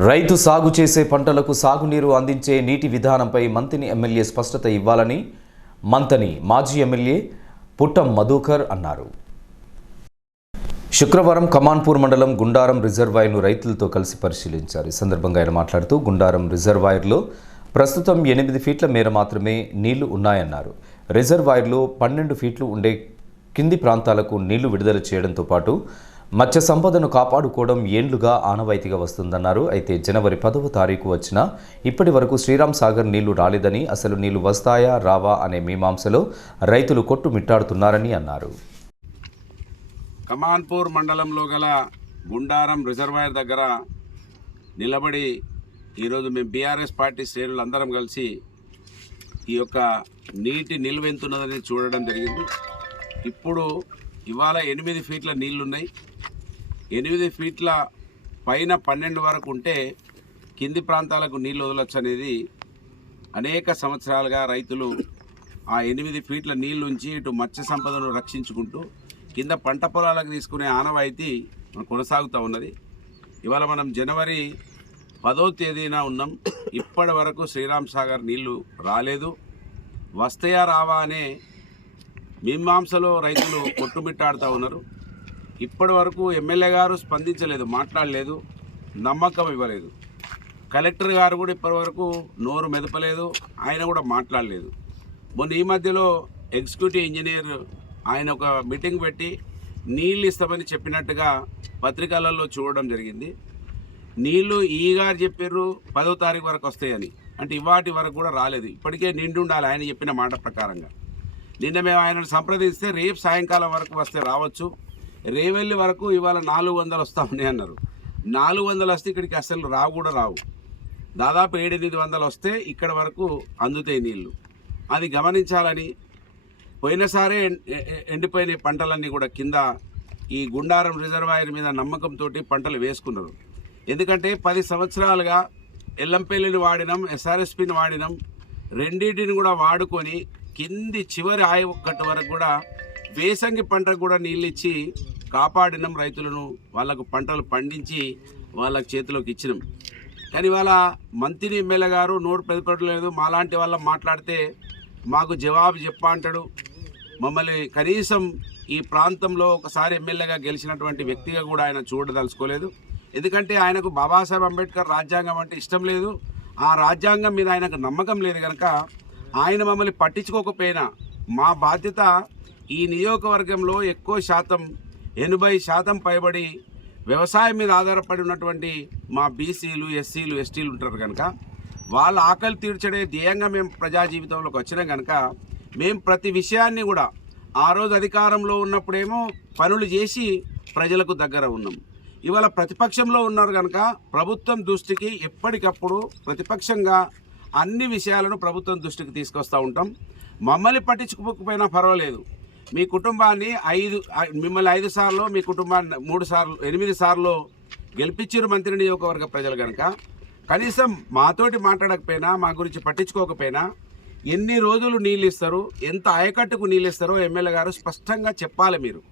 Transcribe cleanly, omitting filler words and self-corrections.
రైతు సాగు చేసే పంటలకు సాగునీరు అందించే నీటి విధానంపై మంతిని ఎమ్మెల్యే స్పష్టత ఇవ్వాలని మంతని మాజీ ఎమ్మెల్యే పుట్టం మధుకర్ అన్నారు. శుక్రవారం కమాన్పూర్ మండలం గుండారం రిజర్వాయర్ను రైతులతో కలిసి పరిశీలించారు. ఈ సందర్భంగా ఆయన మాట్లాడుతూ గుండారం రిజర్వాయర్లో ప్రస్తుతం 8 ఫీట్ల మేర మాత్రమే నీళ్లు ఉన్నాయన్నారు. రిజర్వాయర్లో 12 ఫీట్లు ఉండే కింది ప్రాంతాలకు నీళ్లు విడుదల చేయడంతో పాటు మత్స్య సంపదను కాపాడుకోవడం ఏండ్లుగా ఆనవాయితీగా వస్తుందన్నారు. అయితే జనవరి 10వ తారీఖు వచ్చినా ఇప్పటి వరకు శ్రీరామ్ సాగర్ నీళ్లు రాలేదని, అసలు నీళ్లు వస్తాయా రావా అనే మీమాంసలో రైతులు కొట్టుమిట్టాడుతున్నారని అన్నారు. కమాన్పూర్ మండలంలో గల గుండారం రిజర్వాయర్ దగ్గర నిలబడి ఈరోజు మేము బీఆర్ఎస్ పార్టీ శ్రేణులు అందరం కలిసి ఈ యొక్క నీటి నిల్వ ఎంతున్నదని చూడడం జరిగింది. ఇప్పుడు ఇవాళ 8 ఫీట్ల నీళ్లున్నాయి. 8 ఫీట్ల పైన 12 వరకు ఉంటే కింది ప్రాంతాలకు నీళ్ళు వదలొచ్చు అనేది అనేక సంవత్సరాలుగా రైతులు ఆ 8 ఫీట్ల నీళ్ళు ఉంచి ఇటు మత్స్య సంపదను రక్షించుకుంటూ కింద పంట పొలాలకు తీసుకునే ఆనవాయితీ కొనసాగుతూ ఉన్నది. ఇవాళ మనం జనవరి 10వ తేదీన ఉన్నాం. ఇప్పటి వరకు శ్రీరామ్ సాగర్ నీళ్లు రాలేదు. వస్తాయా రావా అనే మీమాంసలో రైతులు కొట్టుమిట్టాడుతూ ఉన్నారు. ఇప్పటి వరకు ఎమ్మెల్యే గారు స్పందించలేదు, మాట్లాడలేదు, నమ్మకం ఇవ్వలేదు. కలెక్టర్ గారు కూడా ఇప్పటి వరకు నోరు మెదపలేదు, ఆయన కూడా మాట్లాడలేదు. మొన్న ఈ మధ్యలో ఎగ్జిక్యూటివ్ ఇంజనీర్ ఆయన ఒక మీటింగ్ పెట్టి నీళ్ళు ఇస్తామని చెప్పినట్టుగా పత్రికలలో చూడడం జరిగింది. నీళ్లు ఈ గారు చెప్పారు 10వ తారీఖు వరకు వస్తాయని, అంటే ఇవాటి వరకు కూడా రాలేదు. ఇప్పటికే నిండి ఉండాలి ఆయన చెప్పిన మాట ప్రకారంగా. నిన్న మేము ఆయనను సంప్రదిస్తే రేపు సాయంకాలం వరకు వస్తే రావచ్చు, రేవెల్లి వరకు ఇవాళ 400 వస్తామని అన్నారు. 400 వస్తే ఇక్కడికి అసలు రావు కూడా రావు. దాదాపు 700-800 వస్తే ఇక్కడ వరకు అందుతాయి నీళ్లు. అది గమనించాలని పోయినసారే ఎండిపోయిన పంటలన్నీ కూడా కింద ఈ గుండారం రిజర్వాయర్ మీద నమ్మకంతో పంటలు వేసుకున్నారు. ఎందుకంటే 10 సంవత్సరాలుగా ఎల్లంపల్లిని వాడినాం, ఎస్ఆర్ఎస్పిని వాడినాం. రెండింటిని కూడా వాడుకొని కింది చివరి ఆయకట్టు వరకు కూడా వేసంగి పంటకు కూడా నీళ్ళు ఇచ్చి కాపాడినాం. రైతులను వాళ్ళకు పంటలు పండించి వాళ్ళకి చేతిలోకి ఇచ్చినాం. కానీ ఇవాళ మంత్రి ఎమ్మెల్యే గారు నోరు పెదపడలేదు. మాలాంటి వాళ్ళ మాట్లాడితే మాకు జవాబు చెప్పా అంటాడు. మమ్మల్ని కనీసం ఈ ప్రాంతంలో ఒకసారి ఎమ్మెల్యేగా గెలిచినటువంటి వ్యక్తిగా కూడా ఆయన చూడదలుచుకోలేదు. ఎందుకంటే ఆయనకు బాబాసాహెబ్ అంబేద్కర్ రాజ్యాంగం అంటే ఇష్టం లేదు. ఆ రాజ్యాంగం మీద ఆయనకు నమ్మకం లేదు కనుక ఆయన మమ్మల్ని పట్టించుకోకపోయినా మా బాధ్యత ఈ నియోజకవర్గంలో ఎక్కువ శాతం 80% పైబడి వ్యవసాయం మీద ఆధారపడి ఉన్నటువంటి మా బీసీలు, ఎస్సీలు, ఎస్టీలు ఉంటారు కనుక వాళ్ళ ఆకలి తీర్చడే ధ్యేయంగా మేము ప్రజా జీవితంలోకి వచ్చినాం కనుక మేము ప్రతి విషయాన్ని కూడా ఆ రోజు అధికారంలో ఉన్నప్పుడేమో పనులు చేసి ప్రజలకు దగ్గర ఉన్నాం. ఇవాళ ప్రతిపక్షంలో ఉన్నారు కనుక ప్రభుత్వం దృష్టికి ఎప్పటికప్పుడు ప్రతిపక్షంగా అన్ని విషయాలను ప్రభుత్వం దృష్టికి తీసుకొస్తూ ఉంటాం. మమ్మల్ని పట్టించుకోకపోయినా పర్వాలేదు. మీ కుటుంబాన్ని మిమ్మల్ని 5 సార్లు, మీ కుటుంబాన్ని 3 సార్లు, 8 సార్లు గెలిపించారు మంత్రి నియోజకవర్గ ప్రజలు కనుక కనీసం మాతోటి మాట్లాడకపోయినా, మా గురించి పట్టించుకోకపోయినా ఎన్ని రోజులు నీళ్ళు ఇస్తారు, ఎంత ఆయకట్టుకు నీళ్ళు ఇస్తారో ఎమ్మెల్యే గారు స్పష్టంగా చెప్పాలి. మీరు